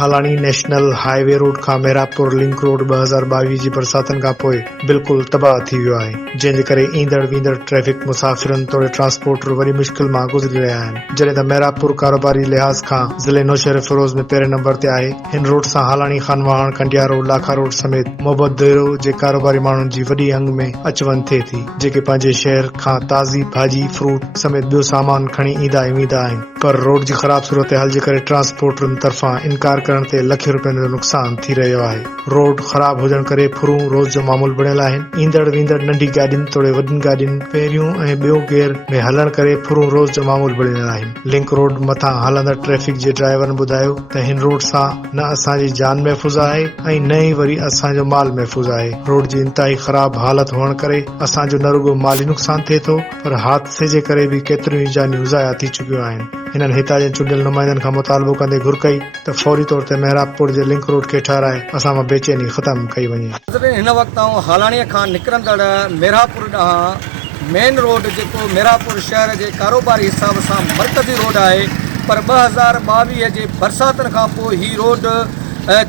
हालानी national highway road खां Mehrabpur link road 2022 जी बरसातन खां पोइ बिल्कुल तबाह थी वियो आहे, जंहिंजे करे ईंदड़ वींदड़ ट्रैफिक मुसाफ़िरनि तोड़े ट्रांसपोर्टर वरी मुश्किल मां गुज़री रहिया आहिनि। जॾहिं त मेहरापुर कारोबारी लिहाज़ खां ज़िले नौशहर फिरोज में पहिरें नंबर ते आहे। हिन रोड सां हालानी खानवाहन कंडिया रोड लाखा रोड समेत मोहब्बत देरो जे कारोबारी माण्हुनि जी वॾी अंग में अच वञ थिए थी, जेके पंहिंजे शहर खां ताज़ी भाॼी फ्रूट समेत ॿियो सामान खणी ईंदा ई वेंदा आहिनि। पर रोड जी ख़राब सूरत हाल जे करे ट्रांसपोर्टरनि तरफ़ां इनकार करण ते लखे रुपयनि जो नुक़सान थी रहियो आहे। रोड ख़राब हुजण करे फुरूं रोज़ जो मामूल बणियल आहिनि। ईंदड़ वींदड़ नंढी गाॾियुनि तोड़े वॾियुनि गाॾियुनि पहिरियों ऐं ॿियो गियर में हलण करे फुरूं रोज़ जो मामूल बणियल आहिनि। लिंक रोड मथां हलंदड़ ट्रैफिक जे ड्राइवरनि ॿुधायो त हिन रोड सां न असांजी जान महफ़ूज़ आहे ऐं न ई वरी असांजो माल महफ़ूज़ आहे। रोड जी इंतहाई ख़राब हालत हुअण करे असांजो न रुगो माली नुक़सान थिए थो, पर हादसे जे करे बि केतिरियूं ई जानियूं ज़ाया थी चुकियूं आहिनि। हिननि हितां जे चूंडियल नुमाइंदनि खां मुतालबो कंदे घुर कई त फौरी तौर ते मेहरापुर जे लिंक रोड खे ठाराए असां मां बेचैनी ख़तम कई वञे। हिन वक़्तु हालाणीअ खां निकिरंदड़ मेहरापुर ॾांहुं मेन रोड जेको मेहरापुर शहर जे कारोबारी हिसाब सां मरकज़ी रोड आहे, पर 2022 जे बरसातनि खां पोइ ही रोड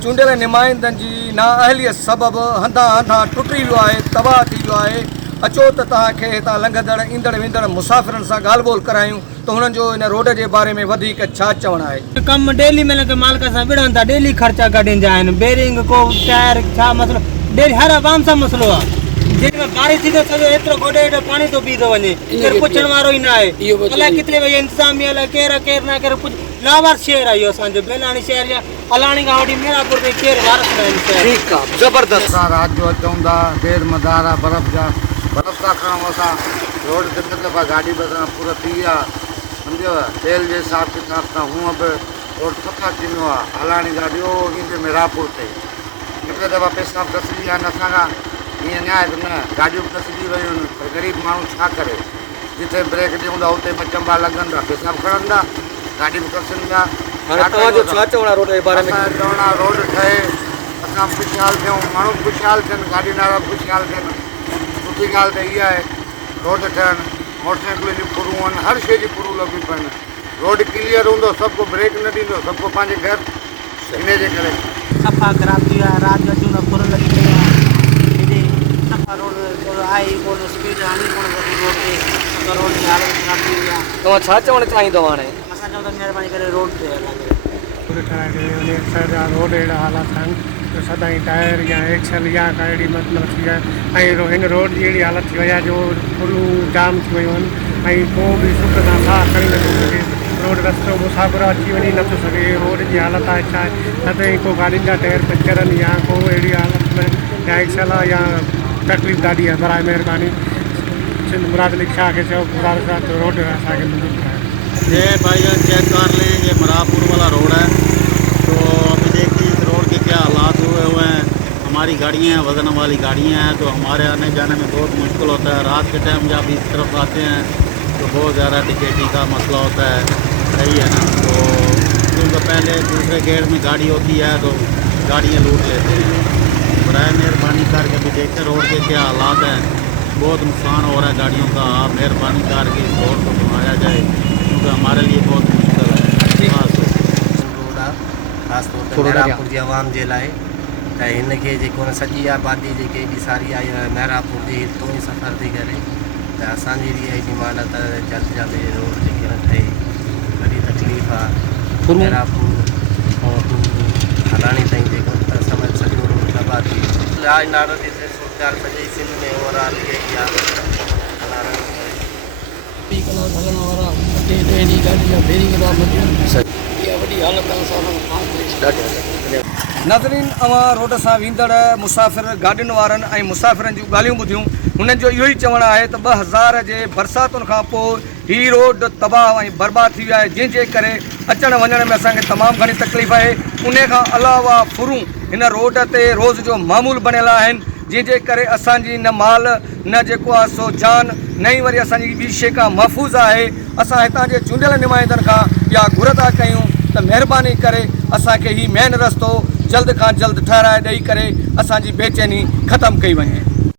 चूंडियल नुमाइंदनि जी नाअहलियत सबबि हंधा हंधा टुटी वियो आहे, तबाह थी वियो आहे। अचो त तव्हांखे हितां लंघंदड़ ईंदड़ वेंदड़ मुसाफ़िरनि सां ॻाल्हि ॿोल करायूं त हुननि जो हिन रोड जे बारे में वधीक छा चवणु आहे। कम डेली में लगे मालिक सां विढ़नि था, डेली ख़र्चा गाॾियुनि जा आहिनि, बेरिंग को टायर छा मसलो डेली हर आवाम सां मसलो आहे। जेका बारिश थी थो सॼो एतिरो गोॾे हेॾो पाणी थो पी थो वञे, केरु पुछण वारो ई न आहे। अलाए किथे वई इंतज़ामिया अलाए केरु केरु न केरु कुझु लावार शहर आहे इहो असांजो बेलाणी शहर या हलाणी खां वठी मेहरापुर में केरु वारस न आहिनि शहर। ठीकु आहे, ज़बरदस्त। रात जो अचूं था देर मदार आहे बर्फ़ था खणूं असां रोड ते दफ़ा गाॾी बि असां पूरा थी विया सम्झो। तेल जे हिसाब किताब सां हूअं बि रोड सफ़ा थी वियो आहे। हलाणी गाॾियूं ईंदे मेहरापुर ते हिकु दफ़ा पैसा फसिजी विया आहिनि असांखां, ईअं न आहे त न गाॾियूं फसिजी वियूं आहिनि, पर ग़रीब माण्हू छा करे। जिते ब्रेक ॾियूं था उते ॿ चंबा लॻंदा, पैसा बि खणंदा, गाॾी बि फसंदा। छा चवणा रोड जे बारे में? चवणा रोड ठहे, असां ख़ुशहाल थियूं, माण्हू ख़ुशहाल थियनि, गाॾी वारा ख़ुशहाल थियनि। सुठी ॻाल्हि त इहा आहे रोड ठहनि, मोटरसाइकिलूं जी पुरूं आहिनि, हर शइ जी पुरूं लॻियूं पवनि। रोड क्लियर हूंदो सभु को ब्रेक न ॾींदो, सभु को पंहिंजे घर। इन जे करे सफ़ा ख़राब थी वियो आहे, राति जो अचूं त फुर लॻी पई आहे। हेॾे सफ़ा रोड आहे ई कोन, स्पीड हणी कोन सघी रोड ते, त रोड जी हालत ख़राब थी वई आहे। तव्हां छा चवणु चाहींदव हाणे? असां चऊं त महिरबानी करे रोड ते हलाए रोड अहिड़ा हालात आहिनि जो सदाईं टायर या एक्सल या का अहिड़ी मतिलबु थी आहे ऐं हिन रोड जी अहिड़ी हालत थी वई आहे जो पुलूं जाम थी वियूं आहिनि ऐं को बि सुख सां साह खणी नथो सघे। रोड रस्तो मुसाफ़िर अची वञी नथो सघे। रोड जी हालत आहे छा आहे, न त को गाॾियुनि जा टायर पंचर आहिनि या को अहिड़ी हालत में या एक्सल आहे या तकलीफ़ ॾाढी आहे। बराए महिरबानी मुराद अली शाह खे चयो मुराद साहब तो रोड असांखे मंज़ूर कराए। ये भाई चेक कर लें, ये मेहरापुर वाला रोड है, तो अभी देखिए इस रोड के क्या हालात हुए हैं। हमारी गाड़ियाँ हैं, वज़न वाली गाड़ियाँ हैं, तो हमारे आने जाने में बहुत मुश्किल होता है। रात के टाइम जब इस तरफ आते हैं तो बहुत ज़्यादा टिकटी का मसला होता है, सही है ना। तो क्योंकि पहले दूसरे गेट में गाड़ी होती है तो गाड़ियाँ लूट लेते हैं। बराए मेहरबानी करके भी देखते रोड के क्या हालात हैं, बहुत नुकसान हो रहा है गाड़ियों का। आप मेहरबानी करके इस रोड को बनाया जाए क्योंकि हमारे लिए बहुत मुश्किल है। रोड आहे ख़ासि तौर ते मेहरापुर जी आवाम जे लाइ, त हिनखे जेको सॼी आबादी जेके एॾी सारी आई आहे मेहरापुर जे हितां ई सफ़र थी करे, त असांजी बि इहा डिमांड आहे त जल्द जल्द इहे रोड जेके न ठहे। वॾी तकलीफ़ आहे मेहरापुर खां हलाणी ताईं जेको त समझ सॼो रोड तबाह थी वियो आहे। नारो ॾिसे सूरत सॼे सिंध में ओवरऑल इहा ई आहे। हलण वारा एॾी गाॾी बेरिंग था मटियूं, इहा वॾी हालत आहे। नाज़रीन, अवां रोड सां वेंदड़ मुसाफ़िर गाॾियुनि वारनि ऐं मुसाफ़िरनि जूं ॻाल्हियूं ॿुधियूं। हुननि जो इहो ई चवणु आहे त 2000 जे बरसातुनि खां पोइ ही रोड तबाह ऐं बर्बाद थी वियो आहे, जंहिंजे करे अचण वञण में असांखे तमामु घणी तकलीफ़ आहे। उन खां अलावा फुरूं हिन रोड ते रोज़ जो मामूल बणियल आहिनि, जंहिंजे करे असांजी न माल न जेको आहे सो जान न ई वरी असांजी ॿी शइ का महफ़ूज़ आहे। असां हितां जे चूंडियल नुमाइंदनि खां इहा घुर था कयूं त महिरबानी करे असांखे ही मेन रस्तो जल्द खां जल्द ठाराए ॾेई करे असांजी बेचैनी ख़तमु कई वञे।